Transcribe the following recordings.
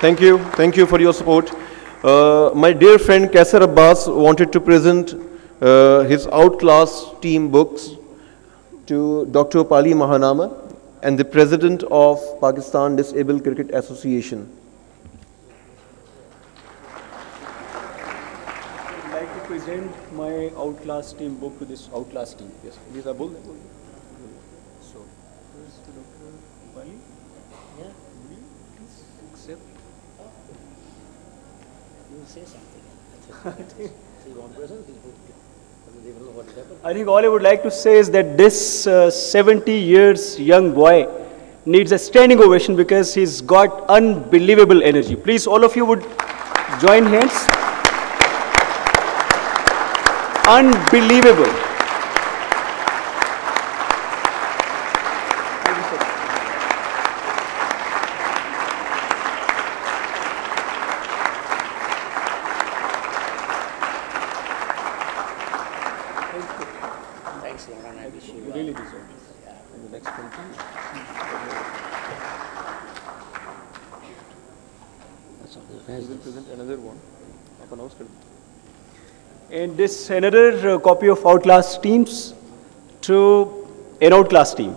Thank you for your support. My dear friend Kaisar Abbas wanted to present his Outclass team books to Dr. Pali Mahanama and the President of Pakistan Disabled Cricket Association. I would like to present my Outclass team book to this Outclass team. Yes, these are both. So, where's Dr. Pali? Yeah. Would you please accept? You say something. So you want to present this book? They don't know what is happening. I think all I would like to say is that this 70 years young boy needs a standing ovation because he's got unbelievable energy. Please, all of you would join hands. Unbelievable. Thanks, Imran. I wish you You really deserve this. And the next one, please. We will present another one. And this another copy of Outclass teams to an Outclass team.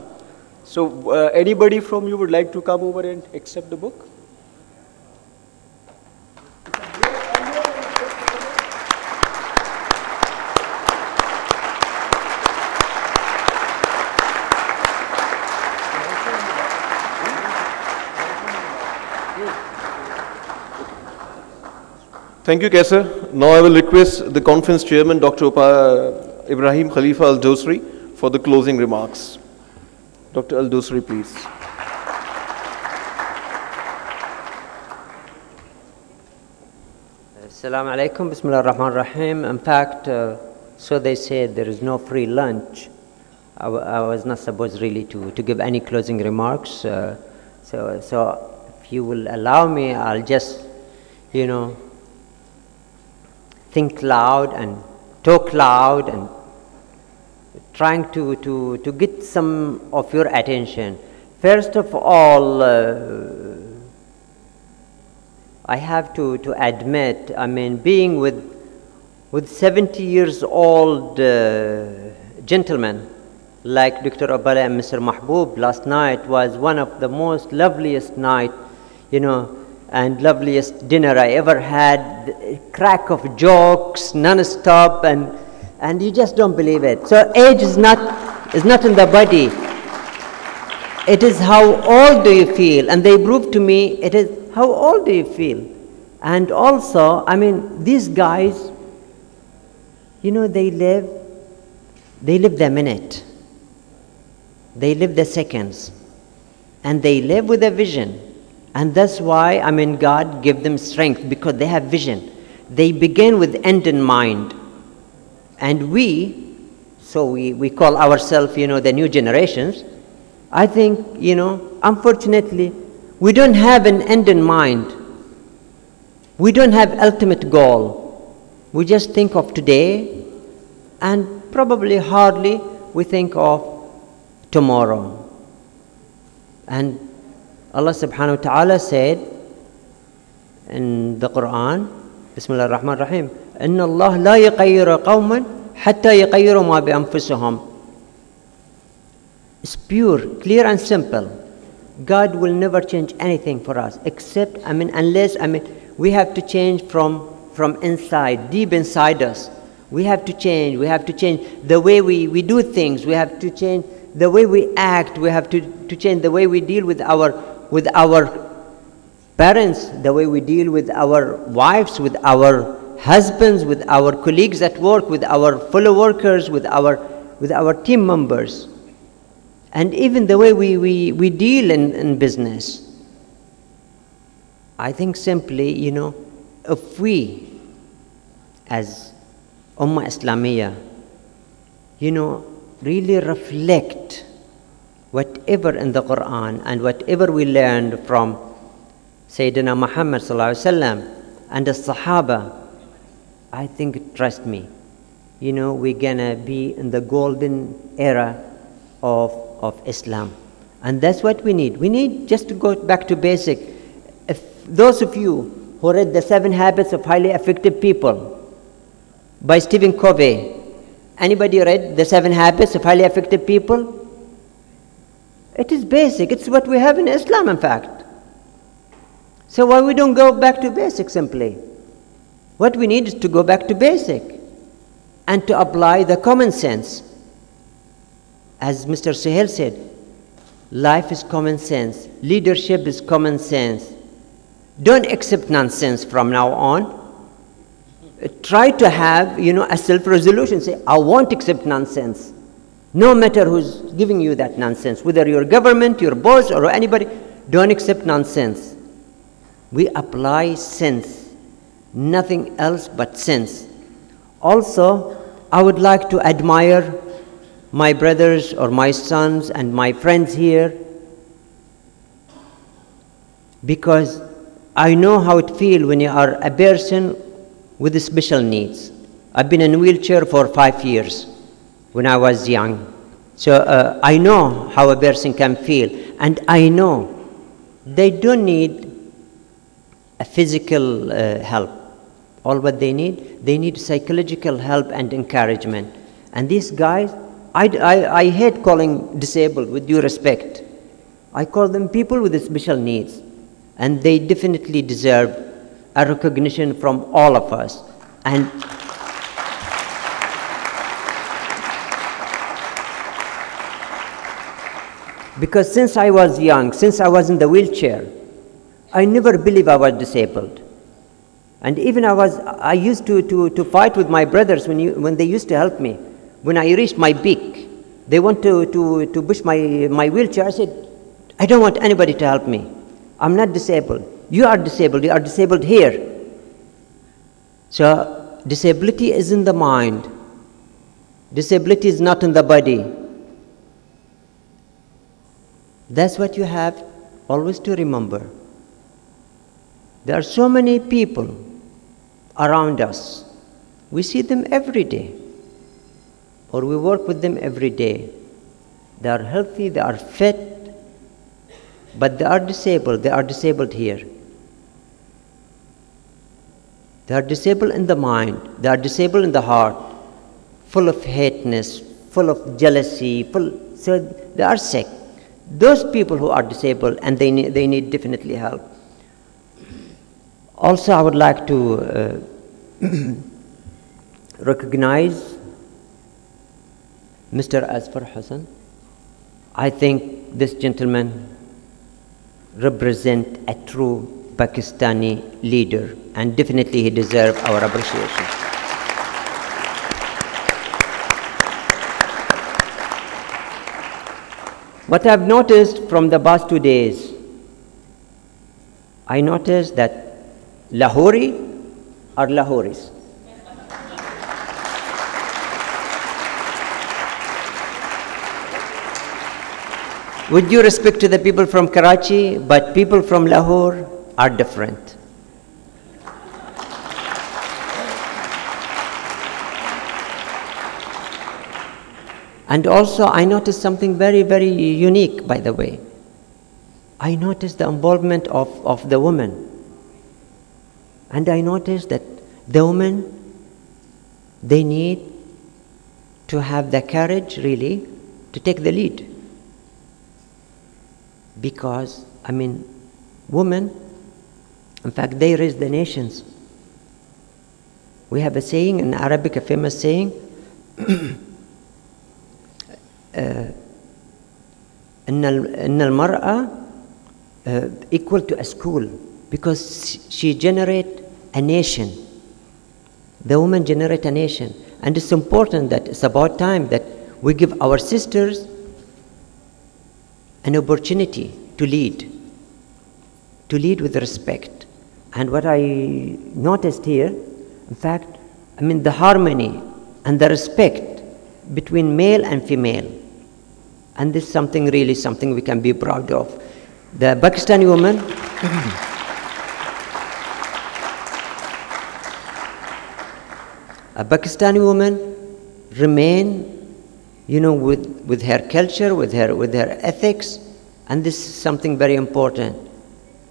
So anybody from you would like to come over and accept the book? Thank you, Kaisar. Now I will request the conference chairman, Dr. Ibrahim Khalifa Al-Dosri, for the closing remarks. Dr. Al-Dosri, please. Assalamu alaikum, bismillah ar-Rahman ar-Rahim. In fact, so they said there is no free lunch. I was not supposed really to give any closing remarks. So if you will allow me, I'll just, think loud and talk loud and trying to get some of your attention. First of all, I have to admit, being with 70 years old gentlemen like Dr. Abala and Mr. Mahbub last night was one of the most loveliest night, and loveliest dinner I ever had. Crack of jokes non-stop, and you just don't believe it. So age is not in the body. It is how old do you feel, and they proved to me it is how old do you feel. And also, these guys, they live the minute, they live the seconds, and they live with a vision. And that's why, God gave them strength, because they have vision. They begin with end in mind. And we call ourselves, the new generations. I think, unfortunately, we don't have an end in mind. We don't have ultimate goal. We just think of today, and probably hardly we think of tomorrow. And Allah subhanahu wa ta'ala said in the Quran, Bismillah ar-Rahman ar-Rahim, Inna Allah la yughayyiru qawman hatta yughayyiru ma bi anfusihim. It's pure, clear and simple. God will never change anything for us except, unless, we have to change from inside, deep inside us. We have to change the way we do things. We have to change the way we act. We have to change the way we deal with our parents, the way we deal with our wives, with our husbands, with our colleagues at work, with our fellow workers, with our team members, and even the way we deal in business. I think simply, if we, as Ummah Islamiyya, really reflect whatever in the Quran and whatever we learned from Sayyidina Muhammad sallallahu alaihi wasallam and the Sahaba, I think, trust me, we're gonna be in the golden era of Islam. And that's what we need. We need just to go back to basic. If those of you who read The 7 Habits of Highly Effective People by Stephen Covey, anybody read The 7 Habits of Highly Effective People? It is basic. It's what we have in Islam, in fact. So why we don't go back to basic simply? What we need is to go back to basic and to apply the common sense. As Mr. Suhail said, life is common sense. Leadership is common sense. Don't accept nonsense from now on. Try to have, a self-resolution. Say, I won't accept nonsense. No matter who's giving you that nonsense, whether your government, your boss, or anybody, don't accept nonsense. We apply sense, nothing else but sense. Also, I would like to admire my brothers or my sons and my friends here, because I know how it feels when you are a person with special needs. I've been in a wheelchair for 5 years when I was young. So I know how a person can feel, and I know they don't need a physical help. All what they need psychological help and encouragement. And these guys, I hate calling disabled with due respect. I call them people with special needs. And they definitely deserve a recognition from all of us. And because since I was young, since I was in the wheelchair, I never believed I was disabled. And even I used to fight with my brothers when they used to help me. When I reached my peak, they want to push my wheelchair. I said, I don't want anybody to help me. I'm not disabled. You are disabled. You are disabled here. So disability is in the mind. Disability is not in the body. That's what you have always to remember. There are so many people around us. We see them every day, or we work with them every day. They are healthy, they are fit, but they are disabled. They are disabled here. They are disabled in the mind. They are disabled in the heart, full of hateness, full of jealousy, so they are sick. Those people who are disabled, and they need definitely help. Also, I would like to recognize Mr. Asfar Hassan. I think this gentleman represents a true Pakistani leader, and definitely he deserves our appreciation. What I've noticed from the past 2 days, I noticed that Lahori are Lahoris. With due respect to the people from Karachi, but people from Lahore are different. And also, I noticed something very, very unique, by the way. I noticed the involvement of the women. And I noticed that the women, they need to have the courage, really, to take the lead. Because, women, in fact, they raise the nations. We have a saying in Arabic, a famous saying, إن المرأة equal to a school, because she generates a nation. The woman generates a nation. And it's important that it's about time that we give our sisters an opportunity to lead with respect. And what I noticed here, in fact, the harmony and the respect between male and female. And this is something we can be proud of. The Pakistani woman, a Pakistani woman remain, with her culture, with her ethics, and this is something very important.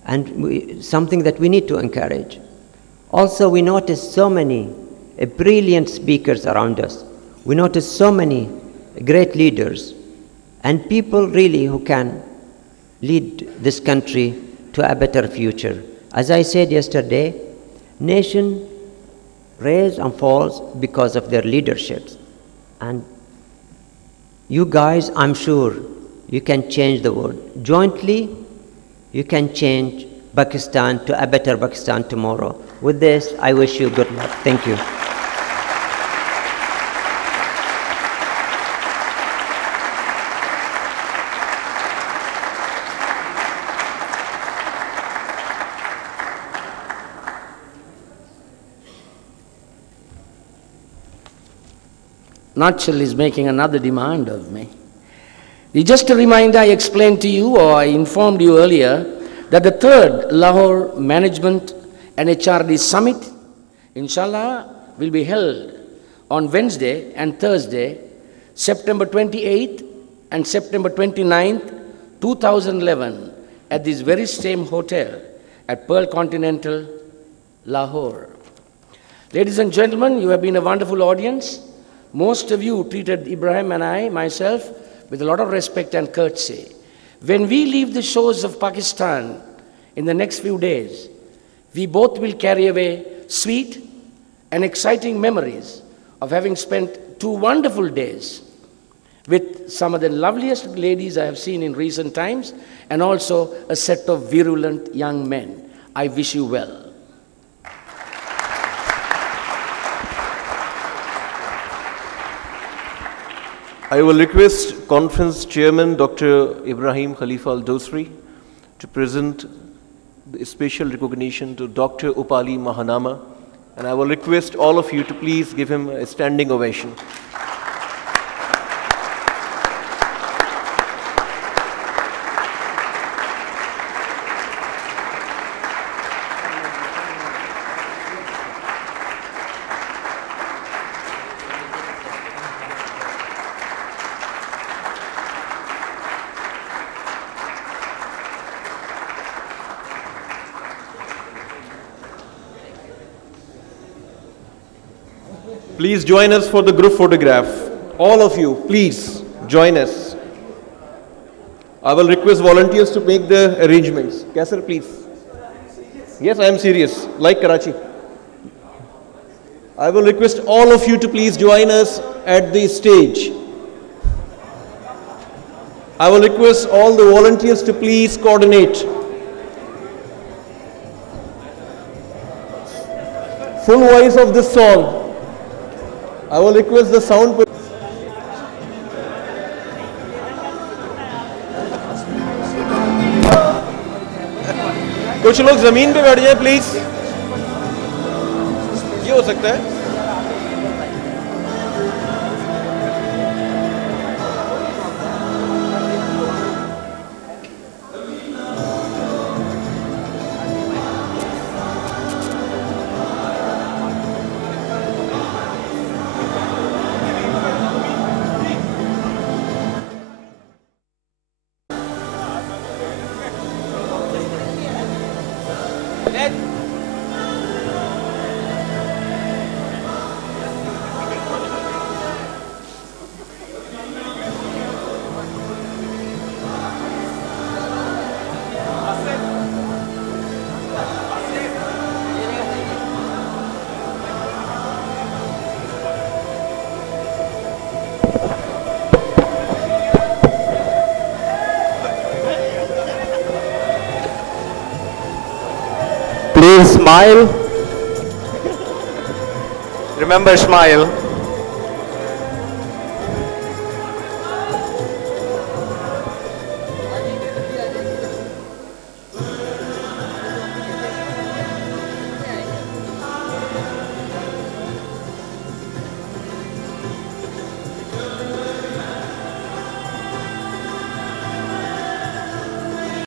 and something that we need to encourage. Also, we notice so many brilliant speakers around us. We notice so many great leaders and people really who can lead this country to a better future. As I said yesterday, nation rise and falls because of their leaderships. And you guys, I'm sure, you can change the world. Jointly, you can change Pakistan to a better Pakistan tomorrow. With this, I wish you good luck. Thank you. Nutshell is making another demand of me. Just a reminder, I explained to you, or I informed you earlier, that the third Lahore Management and HRD Summit, inshallah, will be held on Wednesday and Thursday, September 28th and September 29th, 2011, at this very same hotel at Pearl Continental, Lahore. Ladies and gentlemen, you have been a wonderful audience. Most of you treated Ibrahim and myself, with a lot of respect and courtesy. When we leave the shores of Pakistan in the next few days, we both will carry away sweet and exciting memories of having spent 2 wonderful days with some of the loveliest ladies I have seen in recent times, and also a set of virulent young men. I wish you well. I will request Conference Chairman Dr. Ibrahim Khalifa Al-Dosri to present the special recognition to Dr. Upali Mahanama, and I will request all of you to please give him a standing ovation. Please join us for the group photograph. All of you, please join us. I will request volunteers to make the arrangements. Kaisar, please. Yes, I am serious, like Karachi. I will request all of you to please join us at the stage. I will request all the volunteers to please coordinate. Full voice of this song. I will request the sound. कुछ लोग जमीन पे बैठ जाएं please. ये हो सकता है. Please smile. Remember, smile.